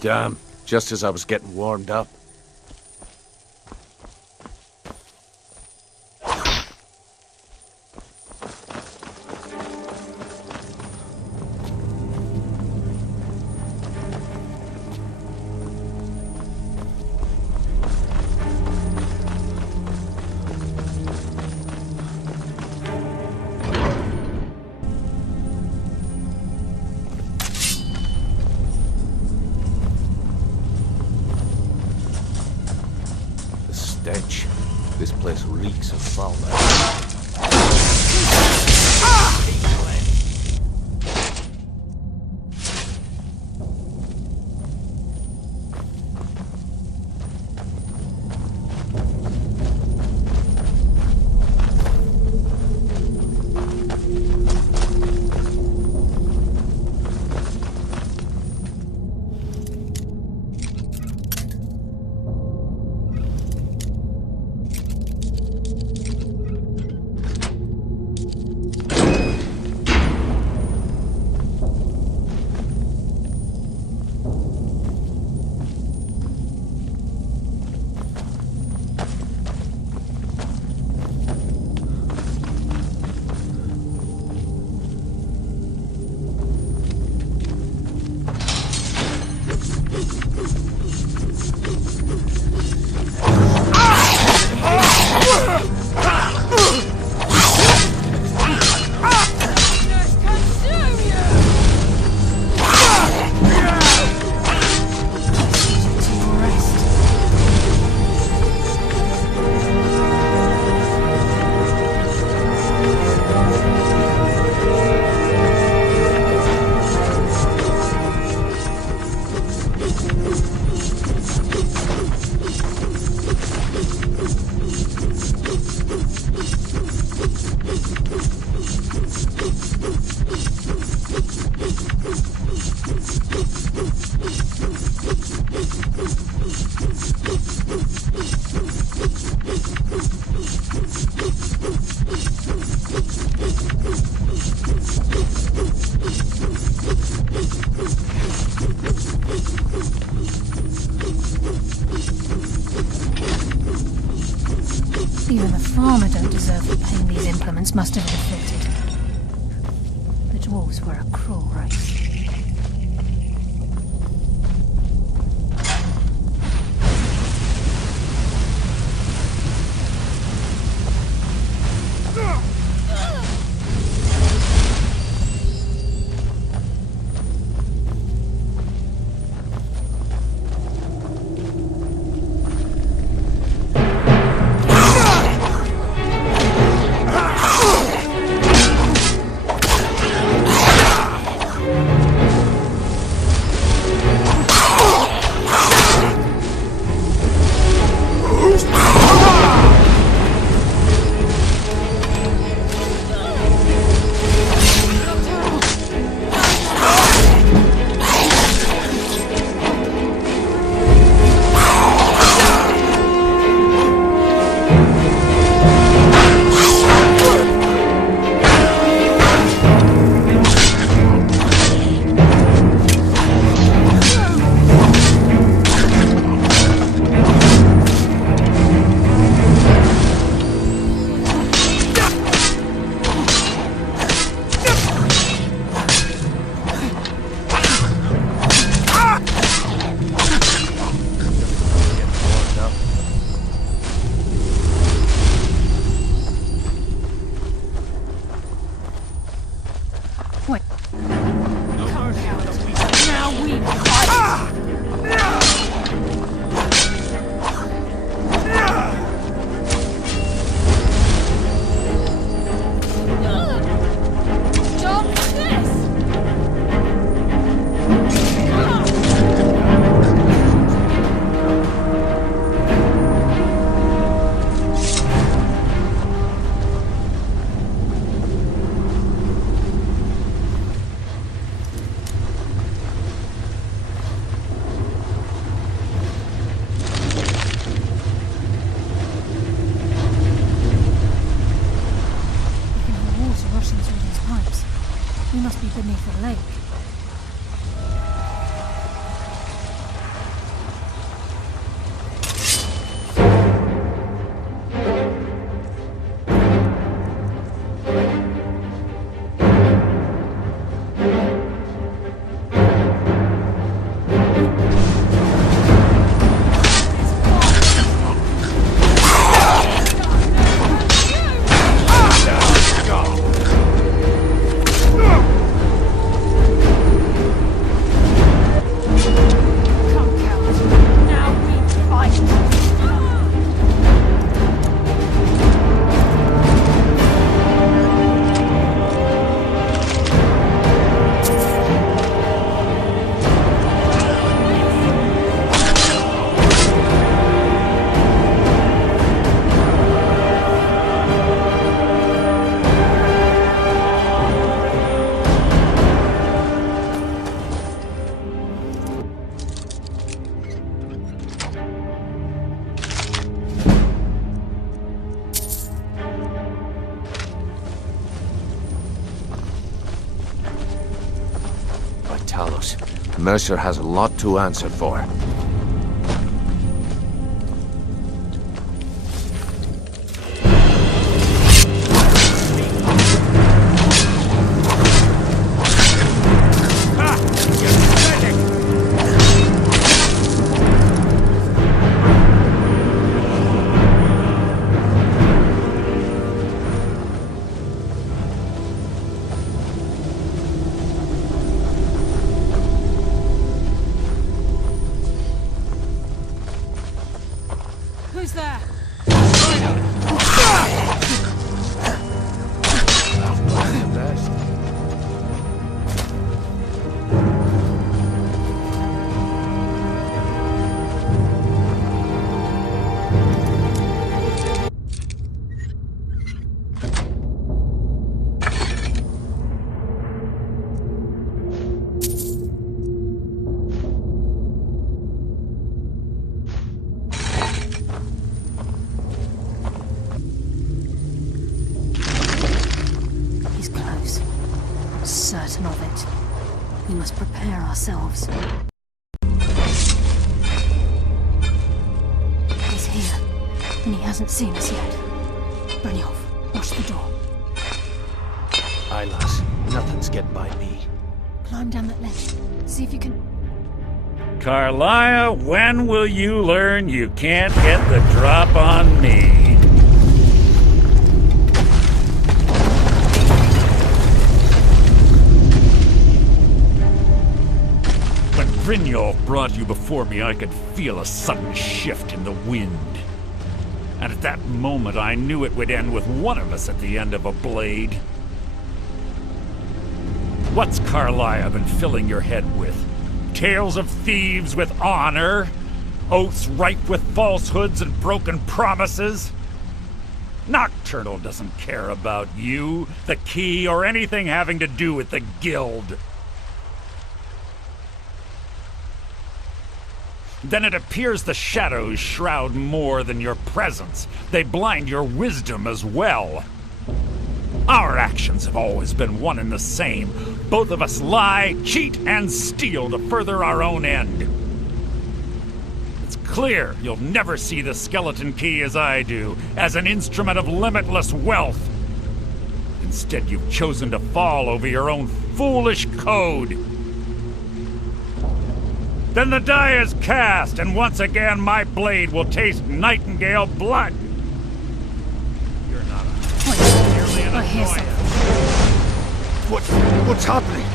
Damn, just as I was getting warmed up. Stench. This place reeks of foulness. Even the farmer don't deserve the pain these implements must have inflicted. The dwarves were a cruel race. pipes. We must be beneath the lake. Mercer has a lot to answer for. Who's there? He's close. I'm certain of it. We must prepare ourselves. He's here, and he hasn't seen us yet. Brynjolf, watch the door. Aye, lass. Nothing's getting by me. Climb down that ledge. See if you can... Karliah, when will you learn you can't get the drop on me? When Brynjolf brought you before me, I could feel a sudden shift in the wind. And at that moment, I knew it would end with one of us at the end of a blade. What's Karliah been filling your head with? Tales of thieves with honor? Oaths ripe with falsehoods and broken promises? Nocturnal doesn't care about you, the key, or anything having to do with the guild. Then it appears the shadows shroud more than your presence. They blind your wisdom as well. Our actions have always been one and the same. Both of us lie, cheat, and steal to further our own end. It's clear you'll never see the skeleton key as I do, as an instrument of limitless wealth. Instead, you've chosen to fall over your own foolish code. Then the die is cast, and once again my blade will taste nightingale blood. You're not nearly an I hear annoyance. What's happening?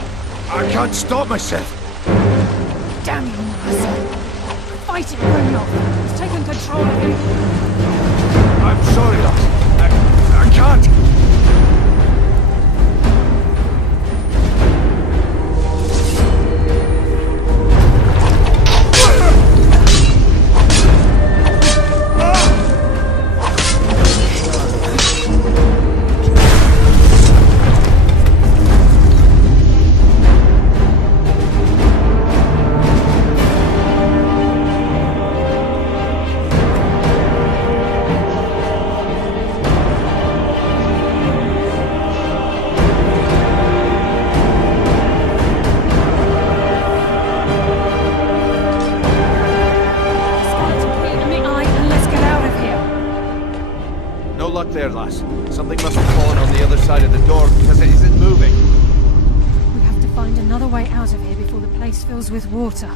I can't stop myself. Damn you, Mercer! Fight it, Brynjolf! He's taken control of you! I'm sorry, lass. I can't. There, lass. Something must have fallen on the other side of the door because it isn't moving. We have to find another way out of here before the place fills with water.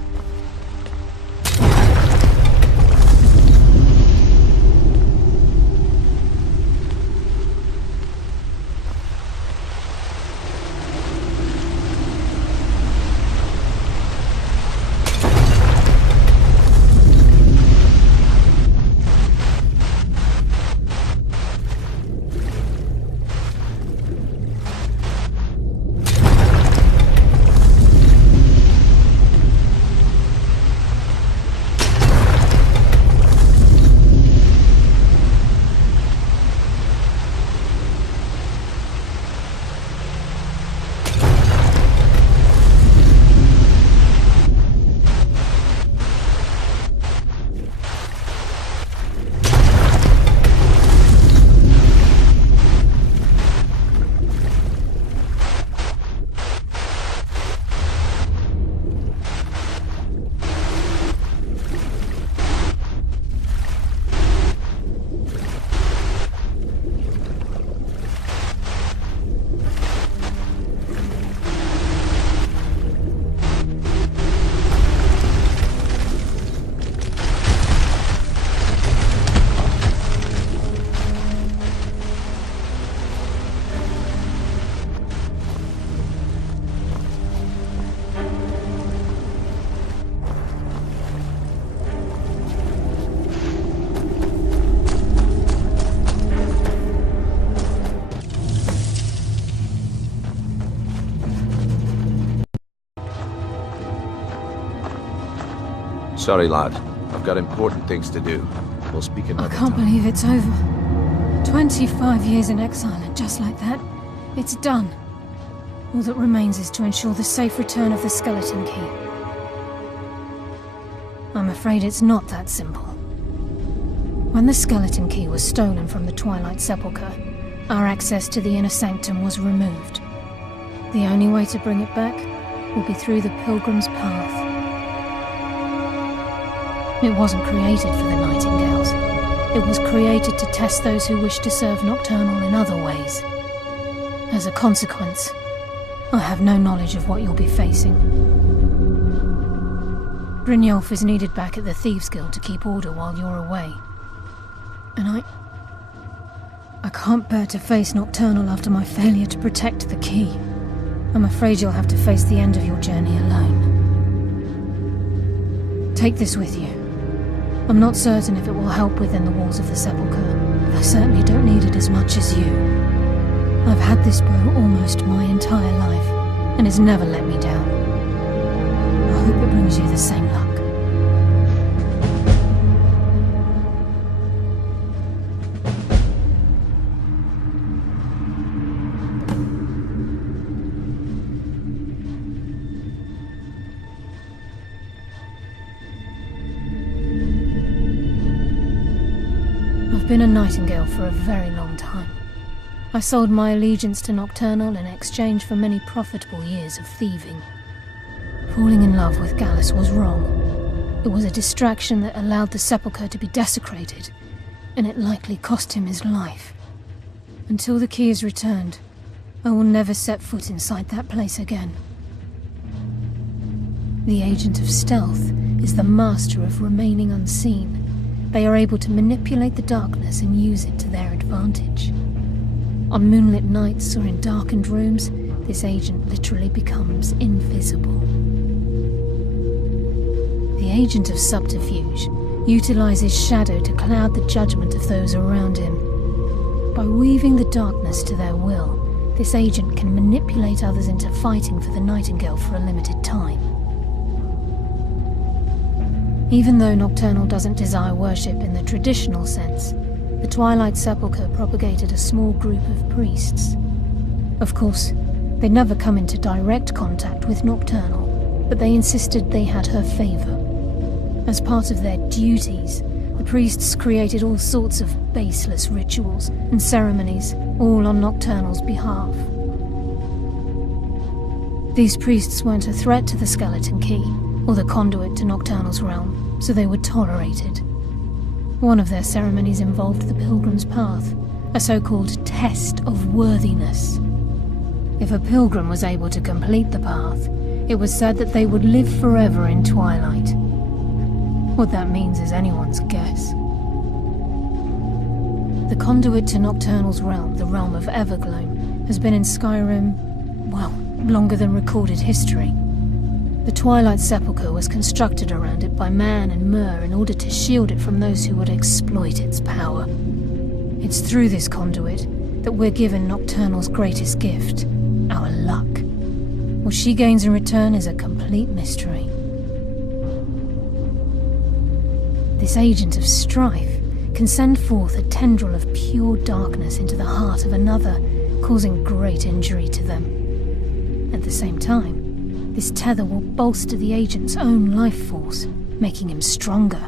Sorry, lad. I've got important things to do. We'll speak I another can't time. believe it's over. 25 years in exile, and just like that, it's done. All that remains is to ensure the safe return of the skeleton key. I'm afraid it's not that simple. When the skeleton key was stolen from the Twilight Sepulchre, our access to the inner sanctum was removed. The only way to bring it back will be through the Pilgrim's Path. It wasn't created for the Nightingales. It was created to test those who wish to serve Nocturnal in other ways. As a consequence, I have no knowledge of what you'll be facing. Brynjolf is needed back at the Thieves Guild to keep order while you're away. And I can't bear to face Nocturnal after my failure to protect the key. I'm afraid you'll have to face the end of your journey alone. Take this with you. I'm not certain if it will help within the walls of the Sepulchre, but I certainly don't need it as much as you. I've had this bow almost my entire life, and it's never let me down. I hope it brings you the same luck. I've been a Nightingale for a very long time. I sold my allegiance to Nocturnal in exchange for many profitable years of thieving. Falling in love with Gallus was wrong. It was a distraction that allowed the Sepulchre to be desecrated, and it likely cost him his life. Until the key is returned, I will never set foot inside that place again. The Agent of Stealth is the master of remaining unseen. They are able to manipulate the darkness and use it to their advantage. On moonlit nights or in darkened rooms, this agent literally becomes invisible. The Agent of Subterfuge utilizes shadow to cloud the judgment of those around him. By weaving the darkness to their will, this agent can manipulate others into fighting for the Nightingale for a limited time. Even though Nocturnal doesn't desire worship in the traditional sense, the Twilight Sepulchre propagated a small group of priests. Of course, they'd never come into direct contact with Nocturnal, but they insisted they had her favor. As part of their duties, the priests created all sorts of baseless rituals and ceremonies, all on Nocturnal's behalf. These priests weren't a threat to the Skeleton Key, or the conduit to Nocturnal's realm, so they were tolerated. One of their ceremonies involved the Pilgrim's Path, a so-called test of worthiness. If a pilgrim was able to complete the path, it was said that they would live forever in Twilight. What that means is anyone's guess. The conduit to Nocturnal's realm, the realm of Evergloam, has been in Skyrim, well, longer than recorded history. The Twilight Sepulchre was constructed around it by Man and Mer in order to shield it from those who would exploit its power. It's through this conduit that we're given Nocturnal's greatest gift, our luck. What she gains in return is a complete mystery. This agent of strife can send forth a tendril of pure darkness into the heart of another, causing great injury to them. At the same time, this tether will bolster the agent's own life force, making him stronger.